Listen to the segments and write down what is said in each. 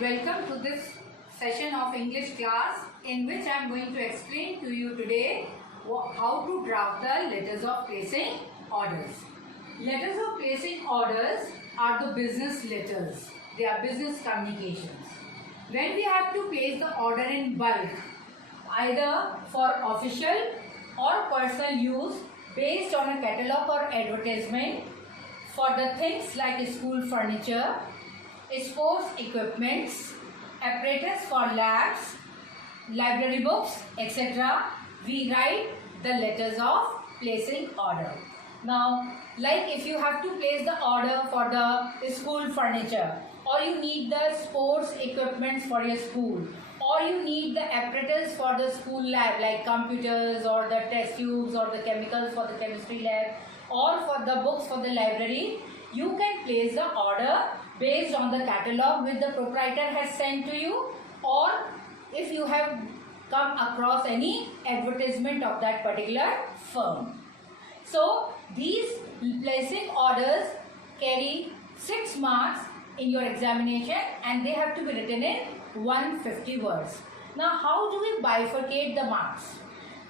Welcome to this session of English class in which I am going to explain to you today how to draft the letters of placing orders. Letters of placing orders are the business letters. They are business communications. When we have to place the order in bulk, either for official or personal use based on a catalog or advertisement for the things like school furniture, sports equipments, apparatus for labs, library books, etc. we write the letters of placing order. Now, like if you have to place the order for the school furniture, or you need the sports equipments for your school, or you need the apparatus for the school lab like computers or the test tubes or the chemicals for the chemistry lab, or for the books for the library, you can place the order based on the catalog which the proprietor has sent to you, or if you have come across any advertisement of that particular firm. So these placing orders carry 6 marks in your examination and they have to be written in 150 words. Now how do we bifurcate the marks?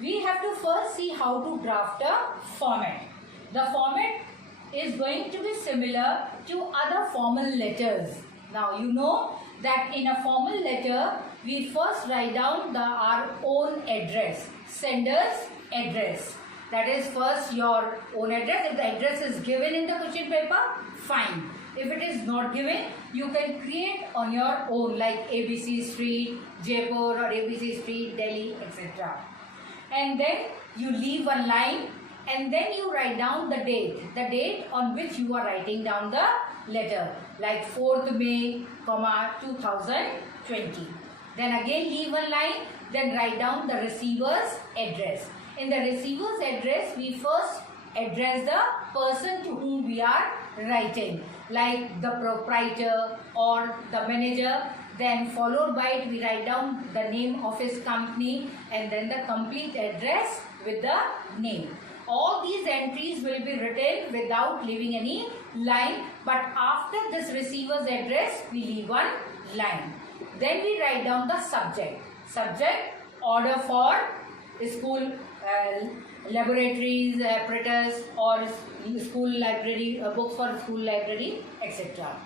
We have to first see how to draft a format. The format is going to be similar to other formal letters. Now you know that in a formal letter we first write down our own address, sender's address. That is first your own address. If the address is given in the question paper, fine. If it is not given, you can create on your own like ABC Street, Jaipur, or ABC Street, Delhi, etc. And then you leave one line and then you write down the date on which you are writing down the letter, like 4th May, 2020. Then again leave one line, then write down the receiver's address. In the receiver's address, we first address the person to whom we are writing, like the proprietor or the manager. Then followed by it, we write down the name of his company and then the complete address with the name. All these entries will be written without leaving any line, but after this receiver's address, we leave one line. Then we write down the subject. Subject, order for school laboratories, apparatus, or school library, books for school library, etc.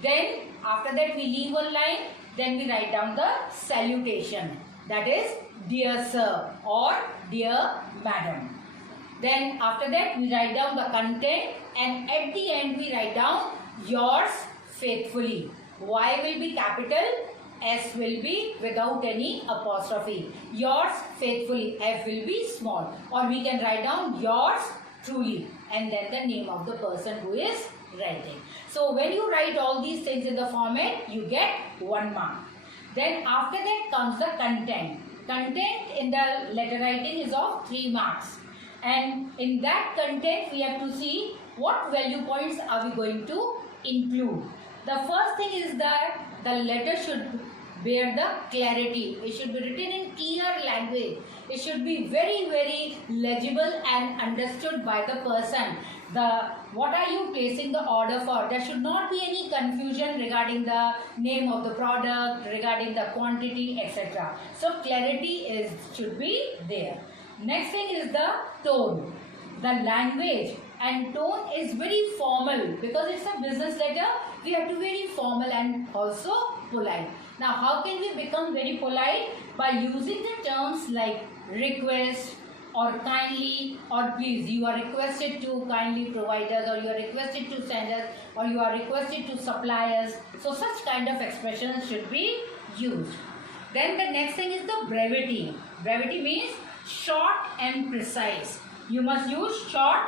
Then after that we leave one line, then we write down the salutation, that is dear sir or dear madam. Then after that we write down the content, and at the end we write down yours faithfully. Y will be capital, S will be without any apostrophe. Yours faithfully, F will be small. Or we can write down yours truly and then the name of the person who is writing. So when you write all these things in the format, you get 1 mark. Then after that comes the content. Content in the letter writing is of 3 marks. And in that content we have to see what value points are we going to include. The first thing is that the letter should bear the clarity. It should be written in clear language. It should be very, very legible and understood by the person. What are you placing the order for? There should not be any confusion regarding the name of the product, regarding the quantity, etc. So clarity should be there. Next thing is the tone. The language and tone is very formal because it's a business letter. We have to be very formal and also polite. Now how can we become very polite? By using the terms like request or kindly or please. You are requested to kindly provide us, or you are requested to send us, or you are requested to supply us. So such kind of expressions should be used. Then the next thing is the brevity. Brevity means short and precise. You must use short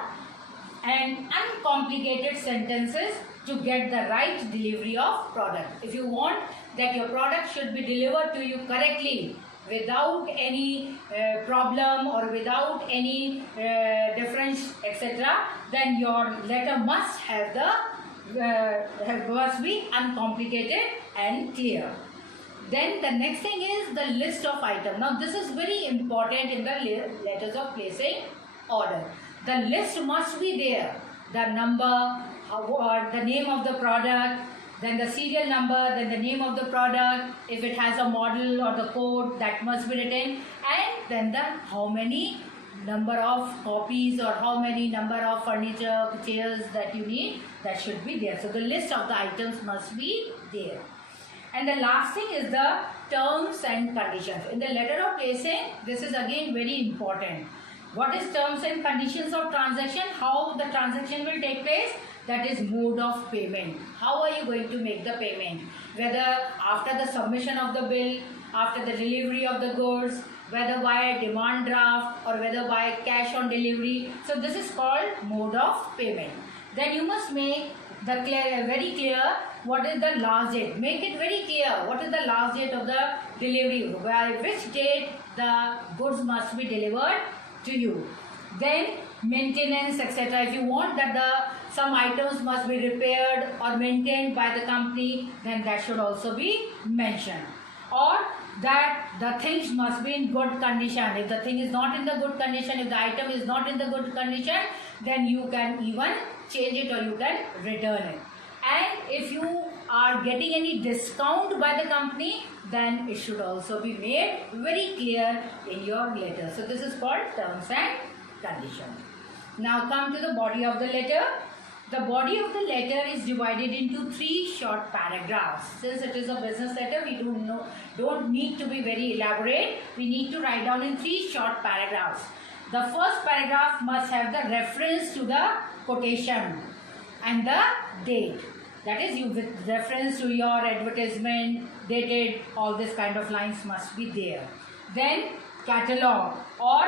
and uncomplicated sentences to get the right delivery of product. If you want that your product should be delivered to you correctly without any problem or without any difference, etc., then your letter must have must be uncomplicated and clear. Then the next thing is the list of items. Now this is very important in the letters of placing order. The list must be there. The number, the name of the product, then the serial number, then the name of the product, if it has a model or the code, that must be written, and then the how many number of copies or how many number of furniture, chairs that you need, that should be there. So the list of the items must be there. And the last thing is the terms and conditions. In the letter of placing, this is again very important. What is terms and conditions of transaction? How the transaction will take place? That is mode of payment. How are you going to make the payment? Whether after the submission of the bill, after the delivery of the goods, whether by demand draft or whether by cash on delivery. So this is called mode of payment. Then you must make the very clear what is the last date. Make it very clear what is the last date of the delivery, by which date the goods must be delivered to you. Then maintenance, etc. If you want that some items must be repaired or maintained by the company, then that should also be mentioned. Or that the things must be in good condition. If the thing is not in the good condition, if the item is not in the good condition, then you can even change it or you can return it. And if you are getting any discount by the company, then it should also be made very clear in your letter. So this is called terms and conditions. Now come to the body of the letter. The body of the letter is divided into 3 short paragraphs. Since it is a business letter, we don't need to be very elaborate. We need to write down in 3 short paragraphs. The first paragraph must have the reference to the quotation and the date. That is, you with reference to your advertisement, dated, all this kind of lines must be there. Then catalog or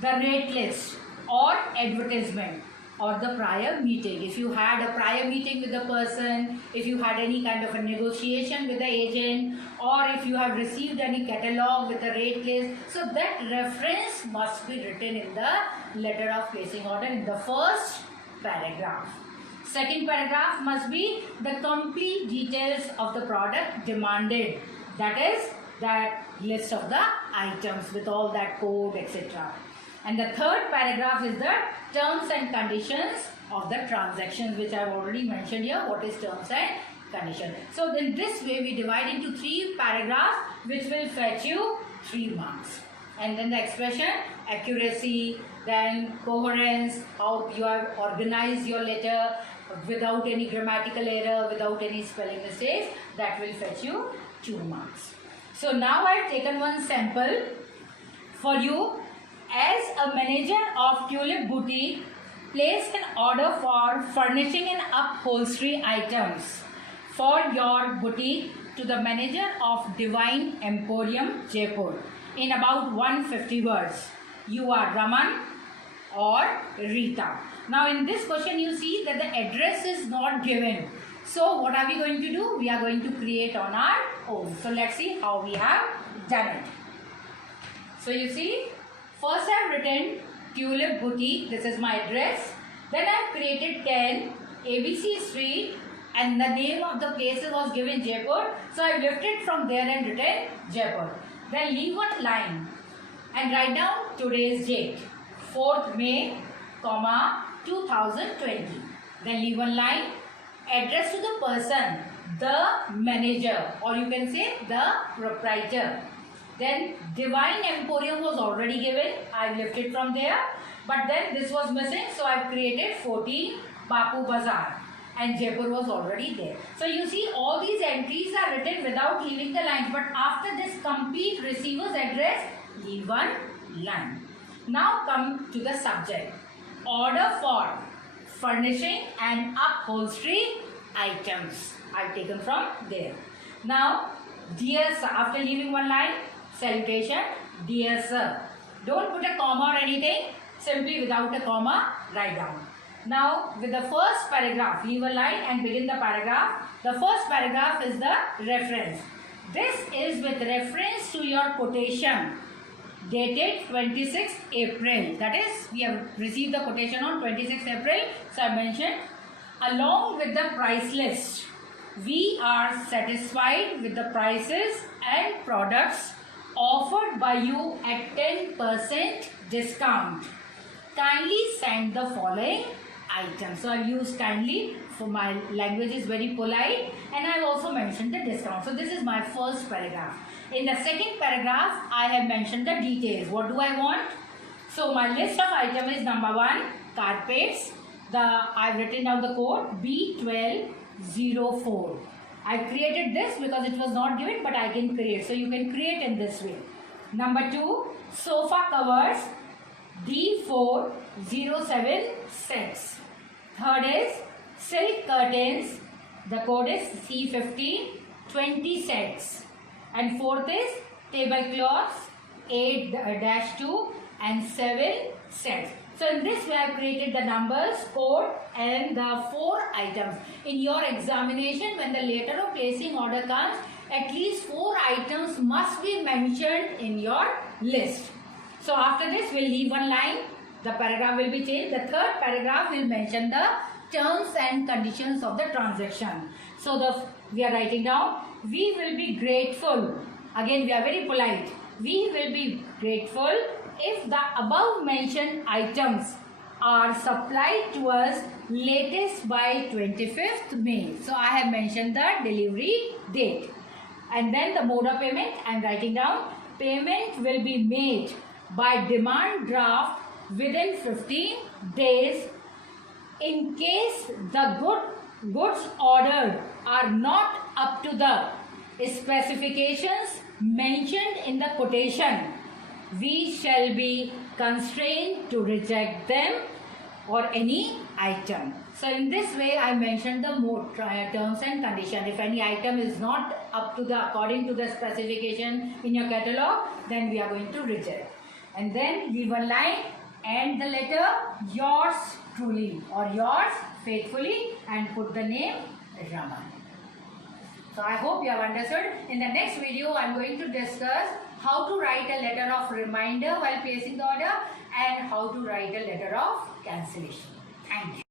the rate list or advertisement or the prior meeting. If you had a prior meeting with the person, if you had any kind of a negotiation with the agent, or if you have received any catalog with a rate list, so that reference must be written in the letter of placing order in the first paragraph. Second paragraph must be the complete details of the product demanded. That is, that list of the items with all that code, etc. And the third paragraph is the terms and conditions of the transactions, which I have already mentioned here. What is terms and conditions? So in this way, we divide into 3 paragraphs, which will fetch you 3 marks. And then the expression, accuracy, then coherence, how you have organized your letter without any grammatical error, without any spelling mistakes, that will fetch you 2 marks. So now I have taken one sample for you. As a manager of Tulip Boutique, place an order for furnishing and upholstery items for your boutique to the manager of Divine Emporium, Jaipur, in about 150 words. You are Raman or Rita. Now in this question you see that the address is not given. So what are we going to do? We are going to create on our own. So let's see how we have done it. So you see, first I have written Tulip Boutique, this is my address. Then I have created 10 ABC Street and the name of the place was given Jaipur. So I have lifted from there and written Jaipur. Then leave one line and write down today's date, 4th May, 2020. Then leave one line, address to the person, the manager, or you can say the proprietor. Then Divine Emporium was already given. I lifted from there. But then this was missing. So I have created 14 Bapu Bazaar. And Jaipur was already there. So you see all these entries are written without leaving the lines. But after this complete receiver's address, leave one line. Now come to the subject. Order for furnishing and upholstery items. I have taken from there. Now, dear sir, after leaving one line, salutation, dear sir. Don't put a comma or anything, simply without a comma, write down. Now, with the first paragraph, leave a line and begin the paragraph. The first paragraph is the reference. This is with reference to your quotation dated 26th April. That is, we have received the quotation on 26th April. So, I mentioned, along with the price list, we are satisfied with the prices and products offered by you at 10% discount. Kindly send the following items. So I use kindly So my language is very polite, and I have also mentioned the discount. So this is my first paragraph. In the second paragraph, I have mentioned the details. What do I want? So my list of items is number 1, carpets. I've written down the code B1204. I created this because it was not given, but I can create. So you can create in this way. Number 2, sofa covers D407 sets. Third is silk curtains. The code is C15 20 sets. And fourth is tablecloths 8-2 and 7 sets. So in this way I have created the numbers, code and the 4 items. In your examination, when the letter of placing order comes, at least 4 items must be mentioned in your list. So after this we'll leave one line. The paragraph will be changed. The third paragraph will mention the terms and conditions of the transaction. So we are writing down, we will be grateful. Again, we are very polite. We will be grateful if the above mentioned items are supplied to us latest by 25th May. So I have mentioned the delivery date. And then the mode of payment, I am writing down, payment will be made by demand draft within 15 days. In case the goods ordered are not up to the specifications mentioned in the quotation, we shall be constrained to reject them or any item. So in this way I mentioned the terms and conditions. If any item is not up to according to the specification in your catalog, then we are going to reject. And then leave a line and the letter yours truly or yours faithfully and put the name Raman. So I hope you have understood. In the next video I am going to discuss how to write a letter of reminder while placing the order and how to write a letter of cancellation. Thank you.